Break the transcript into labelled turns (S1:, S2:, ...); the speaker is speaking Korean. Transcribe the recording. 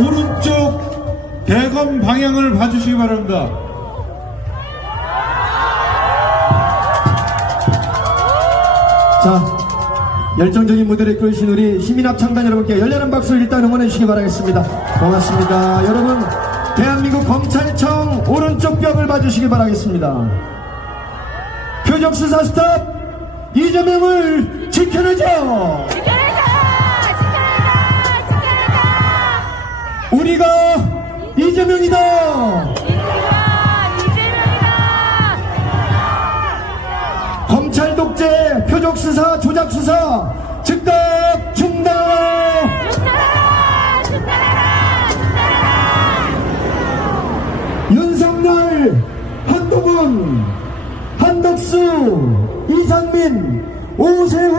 S1: 오른쪽 대검 방향을 봐주시기 바랍니다.
S2: 자, 열정적인 무대를 이끌으신 우리 시민합 창단 여러분께 열렬한 박수를 일단 응원해 주시기 바라겠습니다. 고맙습니다. 여러분, 대한민국 검찰청 오른쪽 벽을 봐주시기 바라겠습니다. 표적 수사 스탑 이재명을 우리가 이재명이다!
S3: 이재명이다!
S2: 검찰 독재, 표적 수사, 조작 수사, 즉각 중단! 윤석열, 한동훈, 한덕수, 이상민, 오세훈,